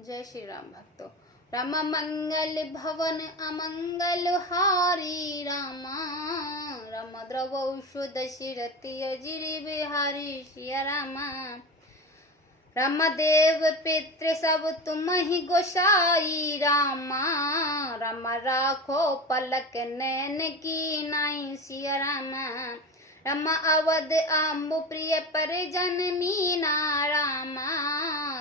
जय श्री राम भक्तों। राम मंगल भवन अमंगल हारी रामा, राम द्रवौषु दशरथि अजिरि बिहारी सिया रामा। राम देव पितृ सब तुम ही गोसाई रामा, राम राखो पलक नैन की नाई सिया रामा। राम अवध आम्बु प्रिय परिजन मीना रामा,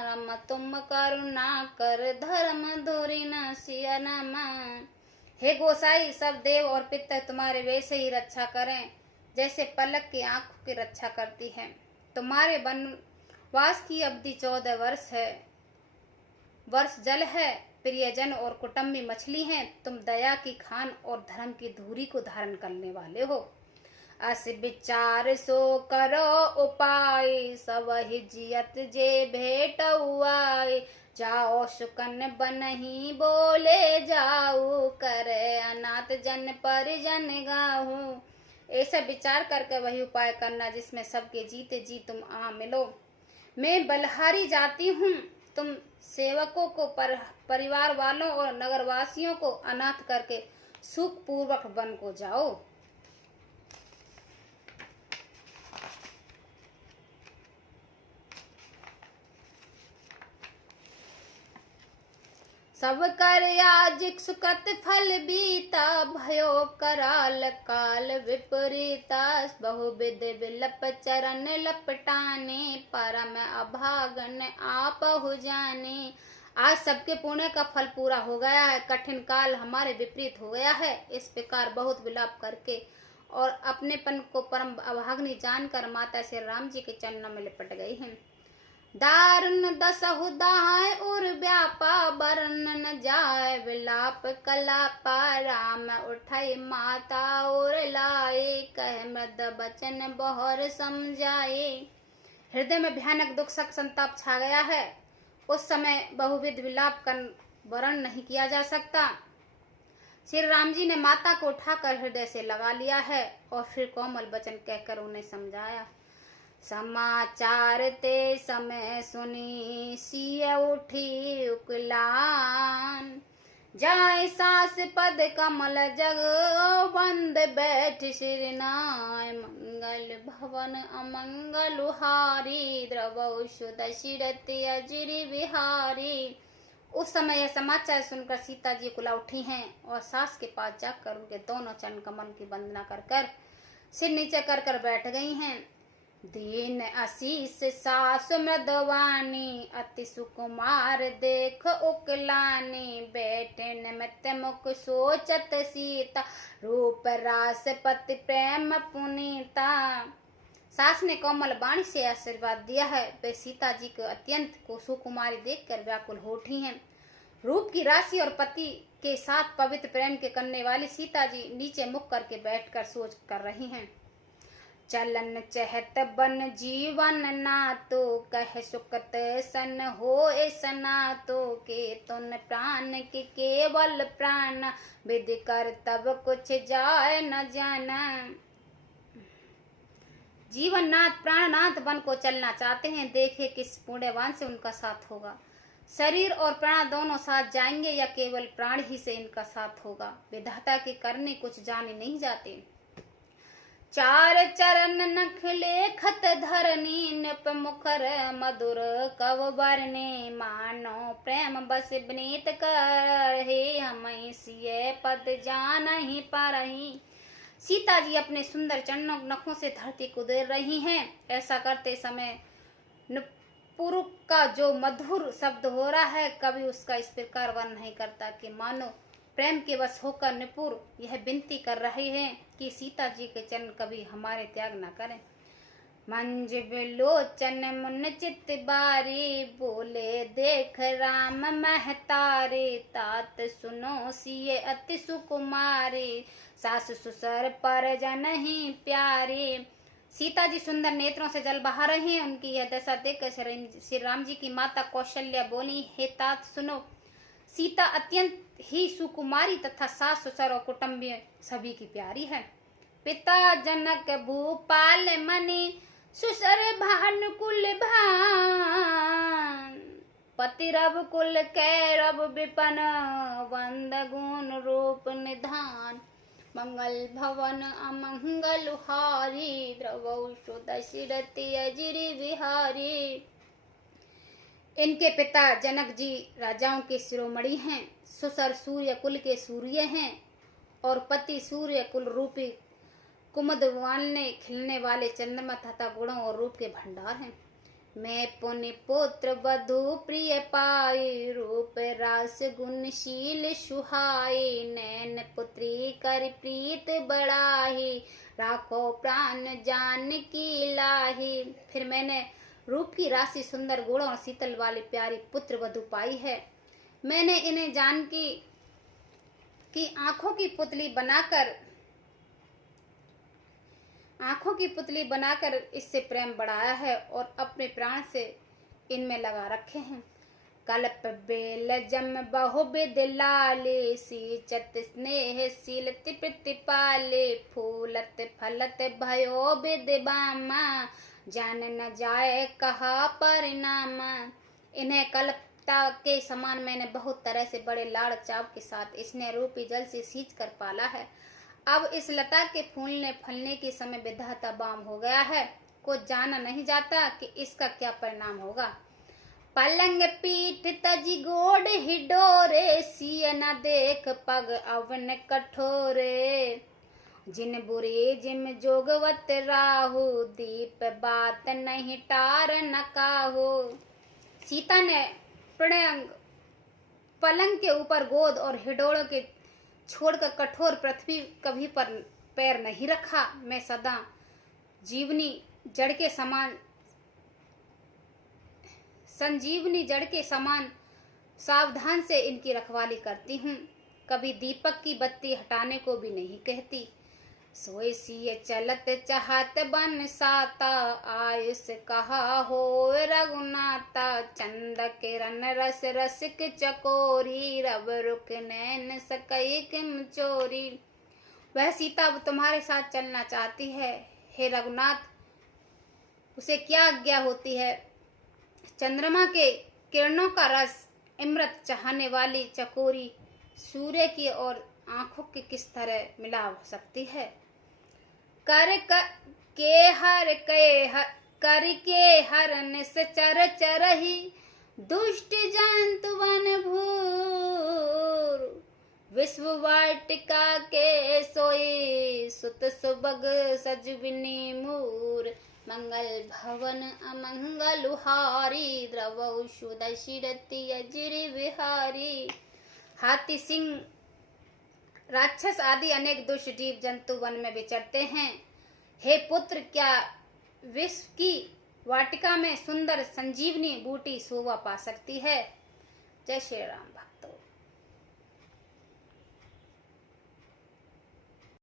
राम तुम करुणा कर धर्म धोरी न सिया रामा। हे गोसाई, सब देव और पितर तुम्हारे वैसे ही रक्षा करें जैसे पलक की आंखों की रक्षा करती है। तुम्हारे वनवास की अवधि 14 वर्ष है। वर्ष जल है, प्रियजन और कुटुंबी मछली हैं। तुम दया की खान और धर्म की धूरी को धारण करने वाले हो। अस विचार सो करो उपाय, सब ही जियत जे भेट हुआय। जाओ सुकन बनही बोले जाऊ, करे अनाथ जन परिजन गाहू। ऐसा विचार करके वही उपाय करना जिसमें सबके जीते जी तुम आ मिलो। मैं बलहारी जाती हूँ, तुम सेवकों को परिवार वालों और नगरवासियों को अनाथ करके सुख पूर्वक वन को जाओ। सब कर आज सुकृत फल बीता, भयो कराल काल विपरीता। बहुविध विलप चरण लपटाने, परम अभागन आप हो जाने। आज सबके पुण्य का फल पूरा हो गया है, कठिन काल हमारे विपरीत हो गया है। इस प्रकार बहुत विलाप करके और अपनेपन को परम अभाग्नि जानकर माता श्री राम जी के चरणों में लिपट गई हैं। दारुण दसहु दाय और व्यापा, बरन न जाय विलाप कलापा। राम उठाई माता और लाए, कह मृद बचन बहुर समझाए। हृदय में भयानक दुख शक संताप छा गया है। उस समय बहुविध विलाप का वर्णन नहीं किया जा सकता। श्री राम जी ने माता को उठाकर हृदय से लगा लिया है और फिर कोमल वचन कहकर उन्हें समझाया। समाचार ते समय सुनी, सिय उठी उकलान। जाय सास पद कमल जग, बंद बैठ श्रीनाय। मंगल भवन अमंगल हारी, द्रवौषु दशरथि अजिरि बिहारी। उस समय यह समाचार सुनकर सीता जी कुला उठी हैं और सास के पास जाकर उनके दोनों चरण कमल की वंदना कर सिर नीचे कर बैठ गई हैं। दीन आशीष सासु मृदवानी, अति सुकुमार देख उकलानी। बैठे निमित्त मुख सोचत सीता, रूप रास पति प्रेम पुनीता। सास ने कोमल वाणी से आशीर्वाद दिया है। वे सीता जी को अत्यंत को सुकुमारी देखकर व्याकुल हो उठी हैं। रूप की राशि और पति के साथ पवित्र प्रेम के करने वाली सीता जी नीचे मुख करके बैठकर सोच कर रही हैं। चलन चहत बन जीवन ना तो, कह सुकत सन हो सना तो। के तुन प्राण के केवल प्राण, विधि कर तब कुछ जाय न जाना। जीवननाथ प्राणनाथ बन को चलना चाहते हैं, देखे किस पुण्यवान से उनका साथ होगा। शरीर और प्राण दोनों साथ जाएंगे या केवल प्राण ही से इनका साथ होगा। विधाता के करने कुछ जाने नहीं जाते। चार चरण नख लेखत धरनी, नृप मुखर मधुर कव बरने। मानो प्रेम बस विनीत कर, हे हमई सिय पद जानहि परहि। सीता जी अपने सुंदर चरणों नखों से धरती को उदेर रही हैं। ऐसा करते समय नुपुर का जो मधुर शब्द हो रहा है, कभी उसका इस प्रकार वर्णन नहीं करता कि मानो प्रेम के वश होकर निपुर यह विनती कर रहे हैं कि सीता जी के चरण कभी हमारे त्याग न करें। मंज विलोचन मुन चित बारी, बोले देख राम महतारे। तात सुनो सिय अति सुकुमारी, सास ससुर परिजन ही प्यारे। सीता जी सुंदर नेत्रों से जल बहा रही हैं। उनकी यह दशा देखकर श्री राम जी की माता कौशल्या बोली, हे तात सुनो, सीता अत्यंत ही सुकुमारी तथा सास ससुर और कुटुंबी सभी की प्यारी है। पिता जनक भूपाल मणि, ससुर भानुकुल भान। पति रब कुल कै रब विपन वंद गुण रूप निधान। मंगल भवन अमंगल हारी द्रवौ दशरथि अजिर बिहारी। इनके पिता जनक जी राजाओं के शिरोमणि हैं, सुसर सूर्य कुल के सूर्य हैं और पति सूर्य कुल रूपी कुमुद वालने खिलने वाले चंद्रमा तथा गुणों और रूप के भंडार हैं। मैं पुण्य पुत्र वधु प्रिय पाई रूप रास गुणशील सुहाई। नैन पुत्री कर प्रीत बढ़ाही राखो प्राण जान की लाही। फिर मैंने रूप की राशि सुंदर गुणों और शीतल वाली प्यारी पुत्र वधु पाई है। मैंने इन्हें जानकी की आंखों की पुतली बनाकर इससे प्रेम बढ़ाया है और अपने प्राण से इनमें लगा रखे हैं। कल्प बेल जम बहुविध लाले सींचत स्नेह शीलत प्रतिपाले। फूलत फलत भयो विद बामा जान न जाए कहा परिणाम। इन्हें कल्पता के समान मैंने बहुत तरह से बड़े लाड़ चाव के साथ स्नेह रूपी जल से सींच कर पाला है। अब इस लता के फूलने फलने के समय विधाता बाम हो गया है, कुछ जाना नहीं जाता कि इसका क्या परिणाम होगा। पलंग पीठ तजी गोड हिडोरे सिय न देख पग अवन कठोरे। जिन बुरे जिम जोगवत राहु दीप बात नहीं टार न काहू। सीता ने पलंग के ऊपर गोद और हिडोरों के छोड़कर कठोर पृथ्वी कभी पर पैर नहीं रखा। मैं सदा संजीवनी जड़ के समान सावधान से इनकी रखवाली करती हूँ। कभी दीपक की बत्ती हटाने को भी नहीं कहती। सोई सिय चलत चाहत बन साता आयुष कहा हो रघुनाथा। चंद किरण रस रसिक चकोरी रब रुक नैन सकई किम चोरी। वह सीता अब तुम्हारे साथ चलना चाहती है, हे रघुनाथ, उसे क्या आज्ञा होती है। चंद्रमा के किरणों का रस अमृत चाहने वाली चकोरी सूर्य की और आंखों की किस तरह मिला सकती है। कर के हर निश्चर चरही दुष्ट जंतु वन भूर। विश्व वाटिका के सोई सुत सुबग सजविनी मूर। मंगल भवन अमंगल हारी द्रवौ दशरथि अजिर बिहारी। हाथी, सिंह, राक्षस आदि अनेक दुष्ट जीव जंतु वन में विचरते हैं। हे पुत्र, क्या विश्व की वाटिका में सुंदर संजीवनी बूटी शोभा पा सकती है। जय श्री राम भक्तों।